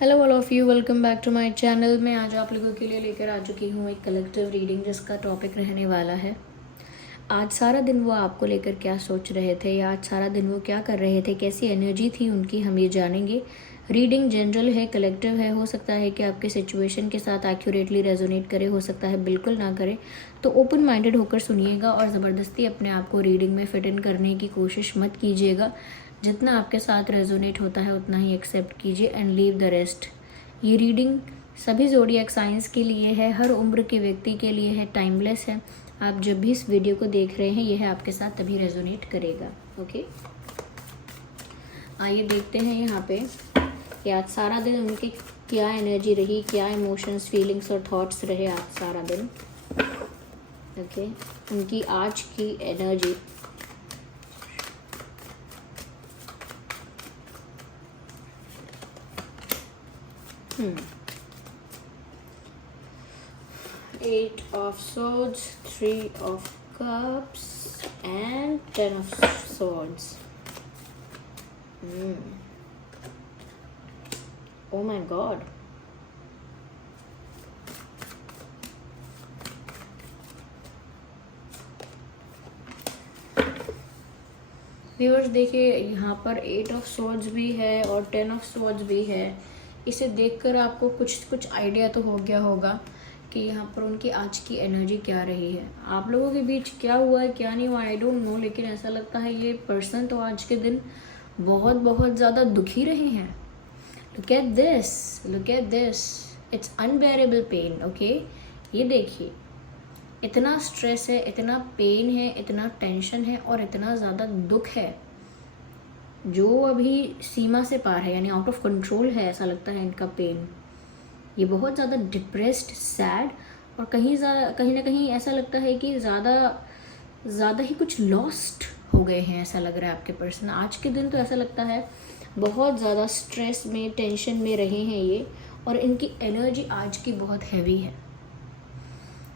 Hello all of you, welcome back to my channel. मैं आज आप लोगों के लिए लेकर आ चुकी हूँ एक कलेक्टिव रीडिंग जिसका टॉपिक रहने वाला है आज सारा दिन वो आपको लेकर क्या सोच रहे थे या आज सारा दिन वो क्या कर रहे थे, कैसी एनर्जी थी उनकी, हम ये जानेंगे। रीडिंग जनरल है, कलेक्टिव है। हो सकता है कि आपके सिचुएशन के साथ एक्यूरेटली रेजोनेट करे, हो सकता है बिल्कुल ना करे। तो ओपन माइंडेड होकर सुनिएगा और ज़बरदस्ती अपने आप को रीडिंग में फिट इन करने की कोशिश मत कीजिएगा। जितना आपके साथ रेजोनेट होता है उतना ही एक्सेप्ट कीजिए एंड लीव द रेस्ट। ये रीडिंग सभी ज़ोडिएक साइंस के लिए है, हर उम्र के व्यक्ति के लिए है, टाइमलेस है। आप जब भी इस वीडियो को देख रहे हैं यह आपके साथ तभी रेजोनेट करेगा। ओके, आइए देखते हैं यहाँ पे कि आज सारा दिन उनकी क्या एनर्जी रही, क्या इमोशंस, फीलिंग्स और थॉट्स रहे आज सारा दिन। ओके, उनकी आज की energy. Eight of Swords, Three of Cups and Ten of Swords. Oh my God. Viewers देखिए, यहाँ पर 8 ऑफ Swords भी है और 10 ऑफ Swords भी है। इसे देखकर आपको कुछ आइडिया तो हो गया होगा कि यहाँ पर उनकी आज की एनर्जी क्या रही है। आप लोगों के बीच क्या हुआ है, क्या नहीं हुआ, आई डोंट नो, लेकिन ऐसा लगता है ये पर्सन तो आज के दिन बहुत बहुत ज़्यादा दुखी रहे हैं। Look at this, it's unbearable pain. Okay, ये देखिए, इतना स्ट्रेस है, इतना पेन है, इतना टेंशन है और इतना ज़्यादा दुख है जो अभी सीमा से पार है, यानी आउट ऑफ कंट्रोल है। ऐसा लगता है इनका पेन, ये बहुत ज़्यादा डिप्रेस्ड, सैड और कहीं ना कहीं ऐसा लगता है कि ज़्यादा ही कुछ लॉस्ट हो गए हैं। ऐसा लग रहा है आपके पर्सन आज के दिन, तो ऐसा लगता है बहुत ज़्यादा स्ट्रेस में, टेंशन में रहे हैं ये, और इनकी एनर्जी आज की बहुत हैवी है।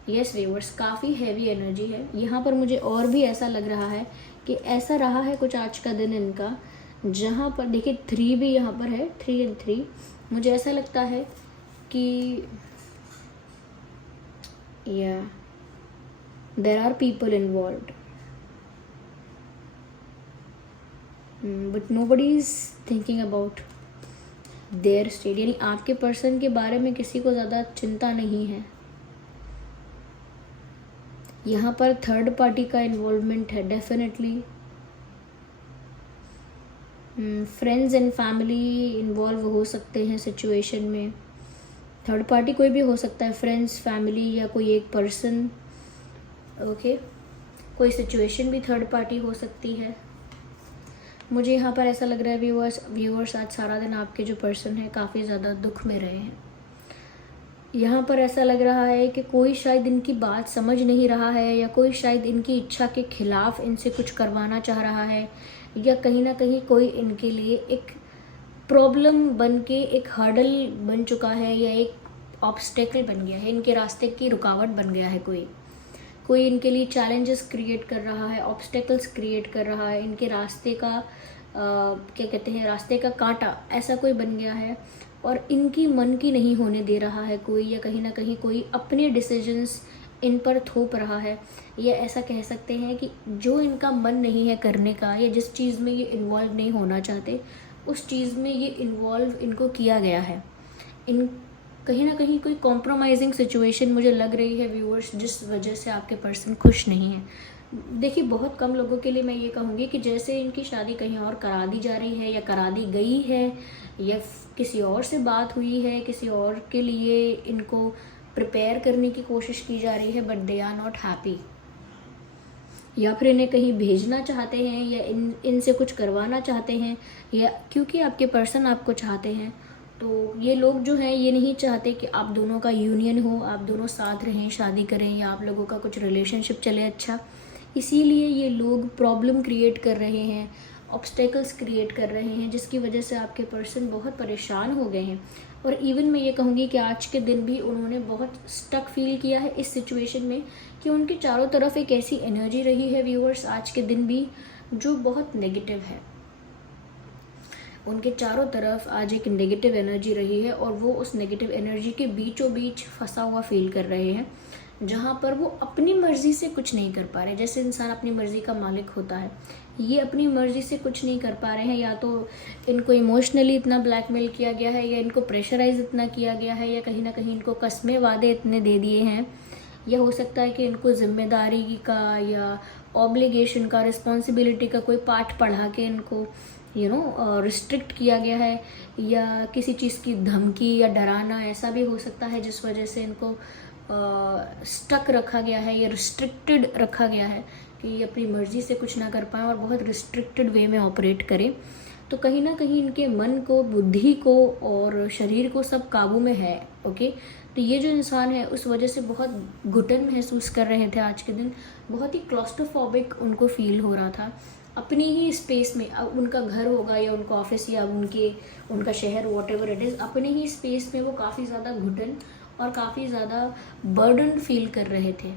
यस व्यूअर्स, काफ़ी हैवी एनर्जी है यहाँ पर। मुझे और भी ऐसा लग रहा है कि ऐसा रहा है कुछ आज का दिन इनका, जहाँ पर देखिए 3 भी यहाँ पर है, 3 and 3। मुझे ऐसा लगता है कि there are people involved but nobody is thinking about their state, यानी आपके पर्सन के बारे में किसी को ज़्यादा चिंता नहीं है। यहाँ पर थर्ड पार्टी का इन्वॉल्वमेंट है definitely. Friends and family involve हो सकते हैं सिचुएशन में। थर्ड पार्टी कोई भी हो सकता है, फ्रेंड्स, फैमिली या कोई एक पर्सन। ओके, कोई सिचुएशन भी थर्ड पार्टी हो सकती है। मुझे यहाँ पर ऐसा लग रहा है व्यूअर्स आज सारा दिन आपके जो पर्सन है काफ़ी ज़्यादा दुख में रहे हैं। यहाँ पर ऐसा लग रहा है कि कोई शायद इनकी बात समझ नहीं रहा है, या कोई शायद इनकी इच्छा के खिलाफ इनसे कुछ करवाना चाह रहा है, या कहीं ना कहीं कोई इनके लिए एक प्रॉब्लम बन के एक हर्डल बन चुका है, या एक ऑब्स्टेकल बन गया है, इनके रास्ते की रुकावट बन गया है। कोई इनके लिए चैलेंजेस क्रिएट कर रहा है, ऑब्स्टेकल्स क्रिएट कर रहा है, इनके रास्ते का क्या कहते हैं, रास्ते का कांटा ऐसा कोई बन गया है, और इनकी मन की नहीं होने दे रहा है कोई, या कहीं ना कहीं कोई अपने डिसीजंस इन पर थोप रहा है। या ऐसा कह सकते हैं कि जो इनका मन नहीं है करने का, या जिस चीज़ में ये इन्वॉल्व नहीं होना चाहते उस चीज़ में ये इन्वॉल्व इनको किया गया है। इन कहीं ना कहीं कोई कॉम्प्रोमाइजिंग सिचुएशन मुझे लग रही है व्यूअर्स, जिस वजह से आपके पर्सन खुश नहीं है। देखिए, बहुत कम लोगों के लिए मैं ये कहूँगी कि जैसे इनकी शादी कहीं और करा दी जा रही है, या करा दी गई है, या किसी और से बात हुई है, किसी और के लिए इनको प्रिपेयर करने की कोशिश की जा रही है, but they are not happy. या फिर इन्हें कहीं भेजना चाहते हैं, या इनसे कुछ करवाना चाहते हैं, या क्योंकि आपके पर्सन आपको चाहते हैं, तो ये लोग जो हैं ये नहीं चाहते कि आप दोनों का यूनियन हो, आप दोनों साथ रहें, शादी करें, या आप लोगों का कुछ रिलेशनशिप चले अच्छा। इसीलिए ये लोग प्रॉब्लम क्रिएट कर रहे हैं, ऑब्स्टेकल्स क्रिएट कर रहे हैं, जिसकी वजह से आपके पर्सन बहुत परेशान हो गए हैं। और इवन मैं ये कहूँगी कि आज के दिन भी उन्होंने बहुत स्टक फील किया है इस सिचुएशन में, कि उनके चारों तरफ एक ऐसी एनर्जी रही है व्यूअर्स आज के दिन भी जो बहुत नेगेटिव है। उनके चारों तरफ आज एक नेगेटिव एनर्जी रही है और वो उस नेगेटिव एनर्जी के बीचों बीच फंसा हुआ फील कर रहे हैं, जहाँ पर वो अपनी मर्ज़ी से कुछ नहीं कर पा रहे। जैसे इंसान अपनी मर्ज़ी का मालिक होता है, ये अपनी मर्ज़ी से कुछ नहीं कर पा रहे हैं। या तो इनको इमोशनली इतना ब्लैकमेल किया गया है, या इनको प्रेशराइज इतना किया गया है, या कहीं ना कहीं इनको कस्में वादे इतने दे दिए हैं, या हो सकता है कि इनको जिम्मेदारी का या ऑब्लिगेशन का, रिस्पॉन्सिबिलिटी का कोई पाठ पढ़ा के इनको रिस्ट्रिक्ट किया गया है, या किसी चीज़ की धमकी या डराना ऐसा भी हो सकता है जिस वजह से इनको स्टक रखा गया है या रिस्ट्रिक्टेड रखा गया है कि अपनी मर्ज़ी से कुछ ना कर पाएँ और बहुत रिस्ट्रिक्टेड वे में ऑपरेट करें। तो कहीं ना कहीं इनके मन को, बुद्धि को और शरीर को सब काबू में है। ओके, तो ये जो इंसान है उस वजह से बहुत घुटन महसूस कर रहे थे आज के दिन, बहुत ही क्लॉस्ट्रोफोबिक उनको फील हो रहा था अपनी ही स्पेस में। अब उनका घर होगा या उनका ऑफिस या उनका शहर, वॉटएवर इट इज़, अपने ही स्पेस में वो काफ़ी ज़्यादा घुटन और काफ़ी ज़्यादा बर्डन फील कर रहे थे।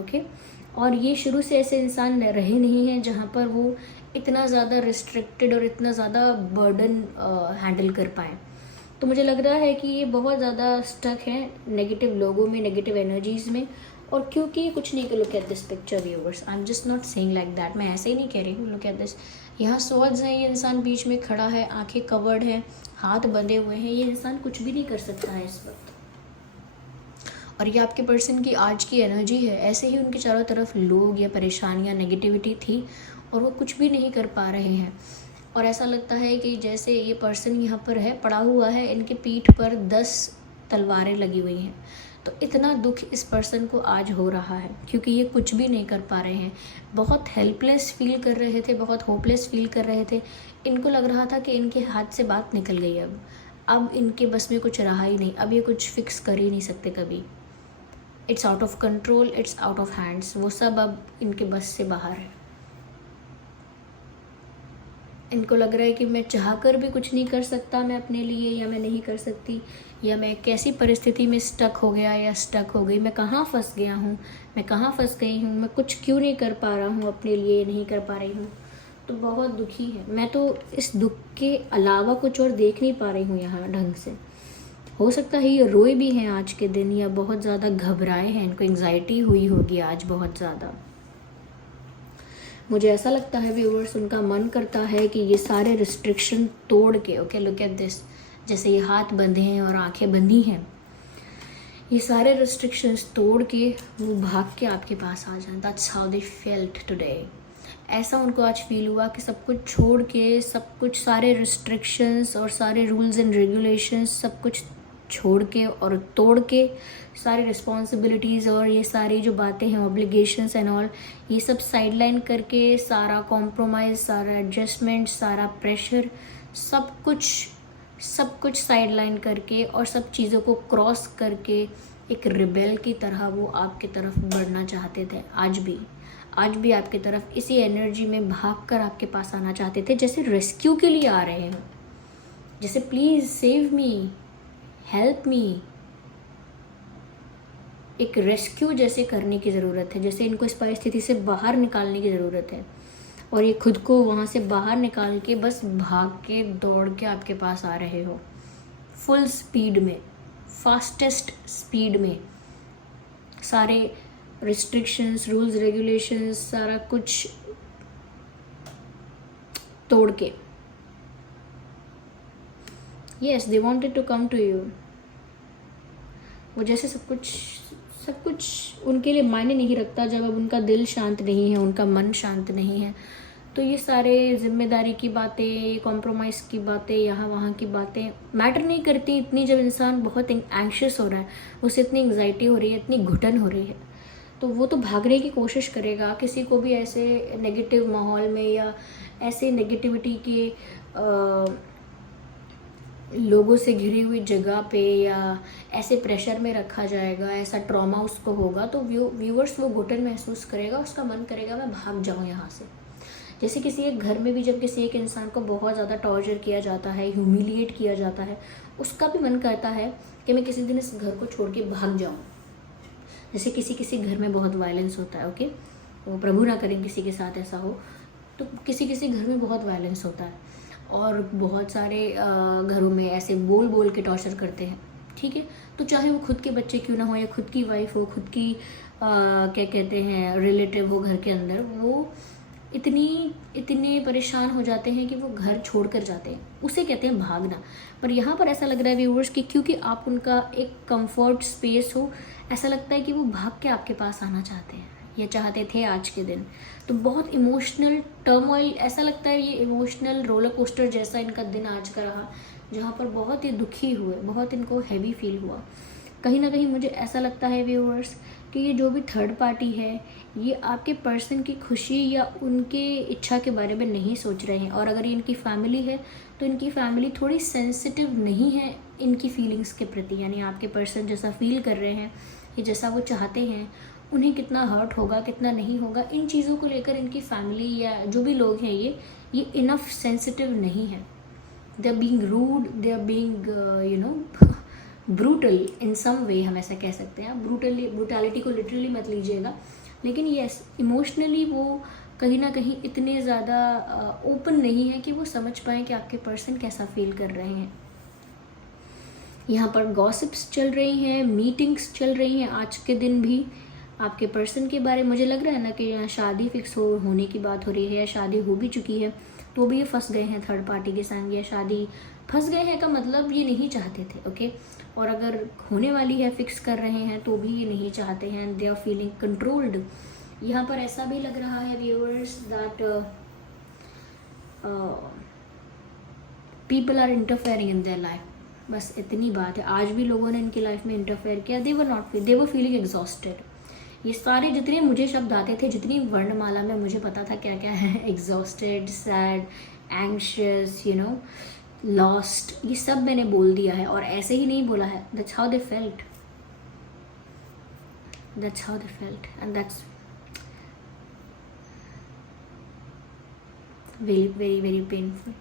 ओके, और ये शुरू से ऐसे इंसान रहे नहीं हैं जहाँ पर वो इतना ज़्यादा रिस्ट्रिक्टेड और इतना ज़्यादा बर्डन हैंडल कर पाए। तो मुझे लग रहा है कि ये बहुत ज़्यादा स्टक है नेगेटिव लोगों में, नेगेटिव एनर्जीज़ में। और क्योंकि कुछ नहीं, look at this picture viewers, I am just not saying like that, मैं ऐसे ही नहीं कह रही हूँ। लुक एट दिस, यहाँ स्वर्ड्स हैं, ये इंसान बीच में खड़ा है, आंखें कवर्ड है, हाथ बंधे हुए हैं, ये इंसान कुछ भी नहीं कर सकता है इस वक्त। और ये आपके पर्सन की आज की एनर्जी है। ऐसे ही उनके चारों तरफ लोग या परेशानियाँ, नेगेटिविटी थी और वो कुछ भी नहीं कर पा रहे हैं। और ऐसा लगता है कि जैसे ये पर्सन यहाँ पर है, पड़ा हुआ है, इनके पीठ पर 10 तलवारें लगी हुई हैं। तो इतना दुख इस पर्सन को आज हो रहा है क्योंकि ये कुछ भी नहीं कर पा रहे हैं। बहुत हेल्पलेस फील कर रहे थे, बहुत होपलेस फील कर रहे थे। इनको लग रहा था कि इनके हाथ से बात निकल गई। अब इनके बस में कुछ रहा ही नहीं, अब ये कुछ फिक्स कर ही नहीं सकते कभी। It's out of control, it's out of hands, वो सब अब इनके बस से बाहर है। इनको लग रहा है कि मैं चाहकर भी कुछ नहीं कर सकता मैं अपने लिए, या मैं नहीं कर सकती, या मैं कैसी परिस्थिति में स्टक हो गया या स्टक हो गई, मैं कहाँ फंस गया हूँ, मैं कहाँ फंस गई हूँ, मैं कुछ क्यों नहीं कर पा रहा हूँ अपने लिए, नहीं कर पा रही हूँ। तो बहुत दुखी है। मैं तो इस दुख के अलावा कुछ और देख नहीं पा रही हूँ यहाँ ढंग से। हो सकता है ये रोए भी हैं आज के दिन, या बहुत ज़्यादा घबराए हैं, इनको एंग्जाइटी हुई होगी आज बहुत ज़्यादा। मुझे ऐसा लगता है व्यूअर्स, उनका मन करता है कि ये सारे रिस्ट्रिक्शन तोड़ के, ओके लुक एट दिस, जैसे ये हाथ बंधे हैं और आंखें बंधी हैं, ये सारे रिस्ट्रिक्शंस तोड़ के वो भाग के आपके पास आ जाएं। That's how they felt today. ऐसा उनको आज फील हुआ कि सब कुछ छोड़ के, सब कुछ, सारे रिस्ट्रिक्शंस और सारे रूल्स एंड रेगुलेशंस सब कुछ छोड़ के और तोड़ के, सारी रिस्पॉन्सिबिलिटीज़ और ये सारी जो बातें हैं, ऑब्लिगेशंस एंड ऑल, ये सब साइडलाइन करके, सारा कॉम्प्रोमाइज़, सारा एडजस्टमेंट, सारा प्रेशर, सब कुछ साइडलाइन करके और सब चीज़ों को क्रॉस करके एक रिबेल की तरह वो आपकी तरफ बढ़ना चाहते थे। आज भी आपकी तरफ इसी एनर्जी में भागकर आपके पास आना चाहते थे, जैसे रेस्क्यू के लिए आ रहे हैं, जैसे please save me, help me. एक रेस्क्यू जैसे करने की ज़रूरत है, जैसे इनको इस परिस्थिति से बाहर निकालने की ज़रूरत है। और ये खुद को वहाँ से बाहर निकाल के बस भाग के, दौड़ के आपके पास आ रहे हो, फुल स्पीड में, फास्टेस्ट स्पीड में, सारे रिस्ट्रिक्शंस, रूल्स, रेगुलेशंस, सारा कुछ तोड़ के। Yes, they wanted to come to you. वो जैसे सब कुछ उनके लिए मायने नहीं रखता जब अब उनका दिल शांत नहीं है, उनका मन शांत नहीं है। तो ये सारे जिम्मेदारी की बातें, कॉम्प्रोमाइज़ की बातें, यहाँ वहाँ की बातें मैटर नहीं करती इतनी, जब इंसान बहुत एंग्शियस हो रहा है, उसे इतनी एंग्जाइटी हो रही है, इतनी घुटन हो रही है, तो वो तो भागने की कोशिश करेगा। किसी को भी ऐसे नेगेटिव माहौल में या ऐसे नेगेटिविटी के लोगों से घिरी हुई जगह पे या ऐसे प्रेशर में रखा जाएगा, ऐसा ट्रॉमा उसको होगा, तो व्यूअर्स वो घुटन महसूस करेगा, उसका मन करेगा मैं भाग जाऊँ यहाँ से। जैसे किसी एक घर में भी जब किसी एक इंसान को बहुत ज़्यादा टॉर्चर किया जाता है, ह्यूमिलिएट किया जाता है, उसका भी मन करता है कि मैं किसी दिन इस घर को छोड़ के भाग जाऊँ। जैसे किसी घर में बहुत वायलेंस होता है, ओके, वो प्रभु ना करें किसी के साथ ऐसा हो, तो किसी घर में बहुत वायलेंस होता है और बहुत सारे घरों में ऐसे बोल बोल के टॉर्चर करते हैं, ठीक है। तो चाहे वो खुद के बच्चे क्यों ना हो या खुद की वाइफ हो, खुद की क्या कहते हैं रिलेटिव हो घर के अंदर, वो इतने परेशान हो जाते हैं कि वो घर छोड़ कर जाते हैं। उसे कहते हैं भागना। पर यहाँ पर ऐसा लग रहा है व्यूअर्स कि क्योंकि आप उनका एक कंफर्ट स्पेस हो, ऐसा लगता है कि वो भाग के आपके पास आना चाहते हैं या चाहते थे आज के दिन। तो बहुत इमोशनल टर्मोइल, ऐसा लगता है ये इमोशनल रोलर कोस्टर जैसा इनका दिन आज का रहा, जहाँ पर बहुत ही दुखी हुए, बहुत इनको हैवी फील हुआ। कहीं ना कहीं मुझे ऐसा लगता है व्यूअर्स कि ये जो भी थर्ड पार्टी है, ये आपके पर्सन की खुशी या उनके इच्छा के बारे में नहीं सोच रहे हैं। और अगर ये इनकी फैमिली है तो इनकी फैमिली थोड़ी सेंसिटिव नहीं है इनकी फीलिंग्स के प्रति, यानी आपके पर्सन जैसा फील कर रहे हैं या जैसा वो चाहते हैं, उन्हें कितना हर्ट होगा कितना नहीं होगा, इन चीज़ों को लेकर इनकी फैमिली या जो भी लोग हैं ये इनफ सेंसिटिव नहीं है। They are being rude, they are being brutal in some way, हम ऐसा कह सकते हैं। ब्रूटैलिटी को लिटरली मत लीजिएगा, लेकिन यस इमोशनली वो कहीं ना कहीं इतने ज़्यादा ओपन नहीं है कि वो समझ पाएँ कि आपके पर्सन कैसा फील कर रहे हैं। यहाँ पर गॉसिप्स चल रही हैं, मीटिंग्स चल रही हैं आज के दिन भी आपके पर्सन के बारे में। मुझे लग रहा है ना कि यहाँ शादी फिक्स होने की बात हो रही है या शादी हो भी चुकी है, तो भी ये फंस गए हैं थर्ड पार्टी के संग, या शादी फंस गए हैं का मतलब ये नहीं चाहते थे, ओके। और अगर होने वाली है, फिक्स कर रहे हैं, तो भी ये नहीं चाहते हैं, दे आर फीलिंग कंट्रोल्ड। यहाँ पर ऐसा भी लग रहा है viewers that people are interfering in their life. बस इतनी बात है। आज भी लोगों ने इनकी लाइफ में इंटरफेयर किया, दे वर फीलिंग एग्जॉस्टेड। ये सारे जितने मुझे शब्द आते थे, जितनी वर्णमाला में मुझे पता था क्या क्या है, एग्जॉस्टेड, सैड, एंग्शियस, लॉस्ट, ये सब मैंने बोल दिया है। और ऐसे ही नहीं बोला है, that's how they felt, and that's very very very painful.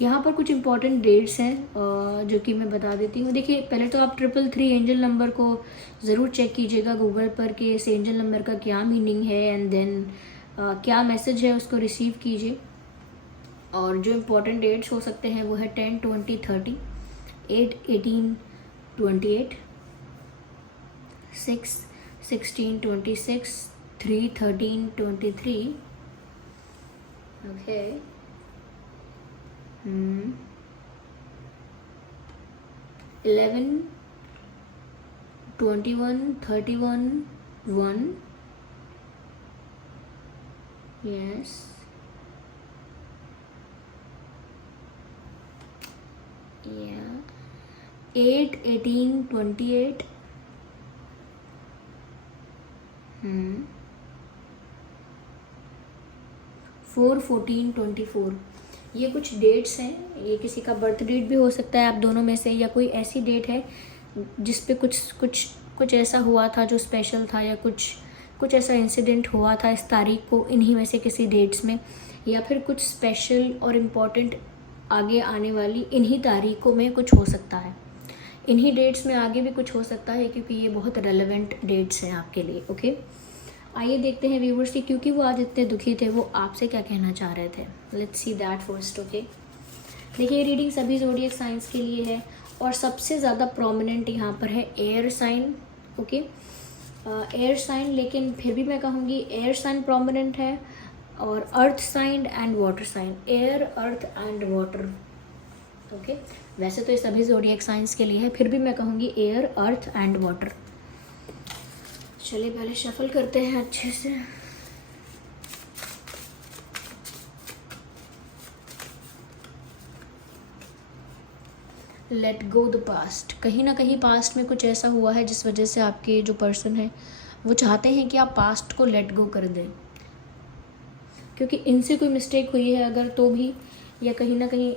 यहाँ पर कुछ इंपॉर्टेंट डेट्स हैं जो कि मैं बता देती हूँ। देखिए, पहले तो आप 333 एंजल नंबर को ज़रूर चेक कीजिएगा गूगल पर कि इस एंजल नंबर का क्या मीनिंग है, एंड देन क्या मैसेज है उसको रिसीव कीजिए। और जो इम्पोर्टेंट डेट्स हो सकते हैं वो है 10, 20, 30, 8, 18, 28, 6, 16, 26, 3, 13, 23, ओके, 11, 21, 31, 1, yes, yeah, 8, 18, 28, 4, 14, 24। ये कुछ डेट्स हैं। ये किसी का बर्थ डेट भी हो सकता है आप दोनों में से, या कोई ऐसी डेट है जिस पे कुछ ऐसा हुआ था जो स्पेशल था, या कुछ ऐसा इंसिडेंट हुआ था इस तारीख को, इन्हीं में से किसी डेट्स में, या फिर कुछ स्पेशल और इम्पॉर्टेंट आगे आने वाली इन्हीं तारीखों में कुछ हो सकता है। इन्हीं डेट्स में आगे भी कुछ हो सकता है, क्योंकि ये बहुत रेलेवेंट डेट्स हैं आपके लिए, ओके। आइए देखते हैं व्यूवर्स की, क्योंकि वो आज इतने दुखी थे, वो आपसे क्या कहना चाह रहे थे। Let's see that first, okay. देखिए, रीडिंग सभी ज़ोडिएक साइंस के लिए है, और सबसे ज़्यादा प्रोमिनेंट यहाँ पर है air sign, okay. Air sign, लेकिन फिर भी मैं कहूँगी एयर साइन प्रोमिनेंट है, और earth sign and water sign, air, earth and water, okay. वैसे तो ये सभी ज़ोडिएक साइंस के लिए है, फिर भी मैं कहूँगी एयर, अर्थ एंड वाटर। चलिए पहले शफल करते हैं अच्छे से। Let go the past. कहीं ना कहीं पास्ट में कुछ ऐसा हुआ है जिस वजह से आपके जो पर्सन है वो चाहते हैं कि आप पास्ट को लेट गो कर दें, क्योंकि इनसे कोई मिस्टेक हुई है अगर तो भी, या कहीं ना कहीं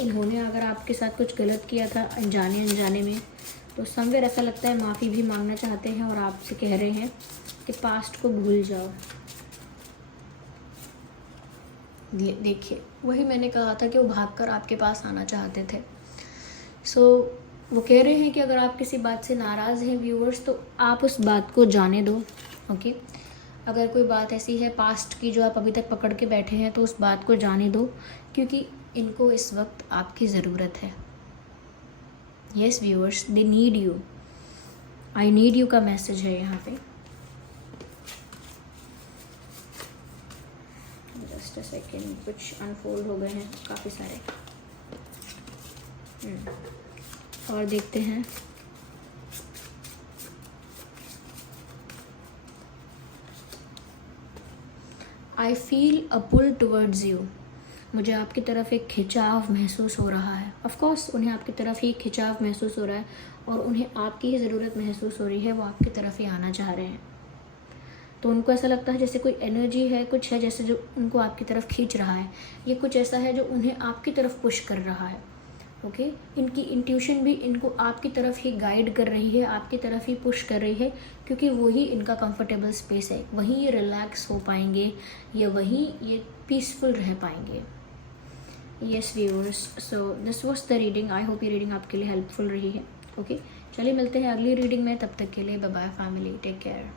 इन्होंने अगर आपके साथ कुछ गलत किया था अनजाने में, तो समवेयर ऐसा लगता है माफ़ी भी मांगना चाहते हैं और आपसे कह रहे हैं कि पास्ट को भूल जाओ। देखिए, वही मैंने कहा था कि वो भागकर आपके पास आना चाहते थे। सो वो कह रहे हैं कि अगर आप किसी बात से नाराज़ हैं व्यूअर्स, तो आप उस बात को जाने दो, ओके। अगर कोई बात ऐसी है पास्ट की जो आप अभी तक पकड़ के बैठे हैं तो उस बात को जाने दो, क्योंकि इनको इस वक्त आपकी ज़रूरत है। Yes viewers, they need you, I need you का मैसेज है यहाँ पे। जस्ट अ सेकेंड, कुछ अनफोल्ड हो गए हैं काफ़ी सारे। और देखते हैं। I feel a pull towards you, मुझे आपकी तरफ एक खिंचाव महसूस हो रहा है। ऑफ कोर्स उन्हें आपकी तरफ ही खिंचाव महसूस हो रहा है और उन्हें आपकी ही ज़रूरत महसूस हो रही है, वो आपकी तरफ ही आना चाह रहे हैं। तो उनको ऐसा लगता है जैसे कोई एनर्जी है, कुछ है जैसे जो उनको आपकी तरफ खींच रहा है, ये कुछ ऐसा है जो उन्हें आपकी तरफ पुश कर रहा है। ओके, इनकी इंट्यूशन भी इनको आपकी तरफ ही गाइड कर रही है, आपकी तरफ ही पुश कर रही है, क्योंकि वही इनका कंफर्टेबल स्पेस है, वहीं ये रिलैक्स हो पाएंगे या वहीं ये पीसफुल रह पाएंगे। Yes viewers, so this was the reading. I hope ये रीडिंग आपके लिए हेल्पफुल रही है। ओके, चलिए मिलते हैं अगली रीडिंग में, तब तक के लिए bye bye family, take care.